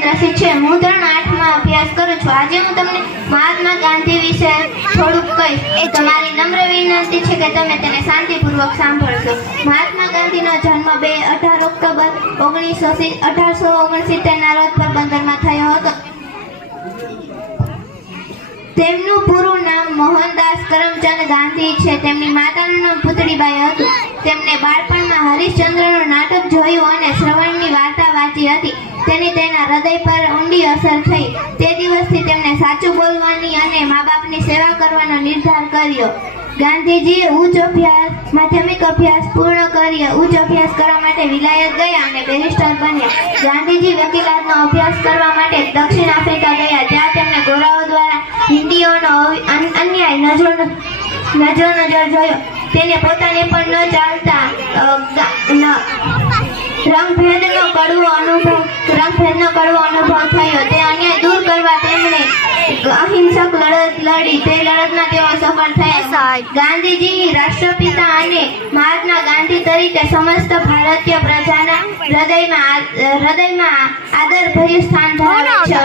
નરેન્દ્રસિંહ છે। હું ધોરણ 8 માં અભ્યાસ કરું છું। આજે હું તમને મહાત્મા ગાંધી વિશે થોડુંક કહીશ। તમારી નમ્ર વિનંતી છે કે તમે તેને શાંતિપૂર્વક સાંભળશો। મહાત્મા ગાંધીનો જન્મ 18 ઓક્ટોબર 1869 ના રોજ પોરબંદરમાં થયો હતો। તેમનું પૂરું નામ મોહનદાસ કરમચંદ ગાંધી છે। તેમની માતાનું નામ પુતળીબાઈ હતું। તેમને બાળપણમાં હરિશ્ચંદ્રનું નાટક જોયું અને શ્રવણની વાર્તા વાંચી હતી। તેના હૃદય પર ઊંડી અસર થઈ। તે દિવસથી તેમણે સાચું બોલવાની અને મા બાપની સેવા કરવાનો નિર્ધાર કર્યો। ગાંધીજીએ માધ્યમિક અભ્યાસ પૂર્ણ કર્યો। ઉચ્ચ અભ્યાસ કરવા માટે વિલાયત ગયા અને બેરિસ્ટર બન્યા। ગાંધીજી વકીલાતનો અભ્યાસ કરવા માટે દક્ષિણ આફ્રિકા ગયા। ત્યાં તેમને ગોરાઓ દ્વારા હિન્દીઓનો અન્યાય નજર જોયો। તેને પોતાને પણ ન ચાલતા રંગભેદનો કડવો અનુભવ થયો। તે અન્યાય દૂર કરવા તેમણે અહિંસક લડત લડી। તે લડતમાં તેઓ સફળ થયા। ગાંધીજી રાષ્ટ્રપિતા અને મહાત્મા ગાંધી તરીકે સમસ્ત ભારતીય પ્રજાના હૃદયમાં આદરભર્યું સ્થાન ધરાવે છે।